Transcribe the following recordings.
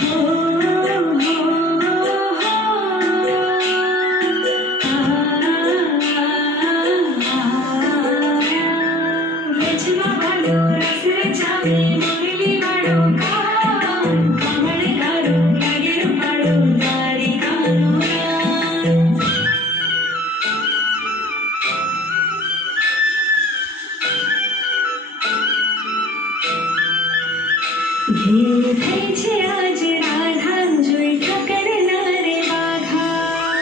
हो, हो, हो, वेचना भालो रसरे मुरली वाड़ो कामड़ गारो लागे रूपाड़ो दारी गानो घेर થઈ છે આજ રાધા જોઈ ઠકરનારે વાઘા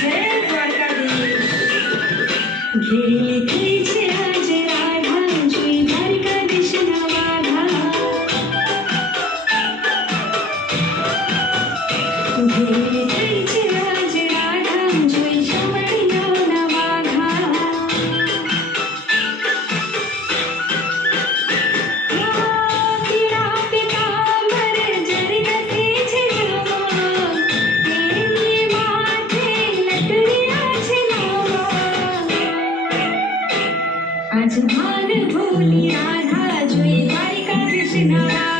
જય દ્વારકાધીશ घेर થઈ છે આજ રાધા જોઈ દ્વારકાધીશના વાઘા घेर થઈ છે આજ રાધા જોઈ શામળિયાના વાઘા आज भान भोली राधा जोई द्वारिका कृष्ण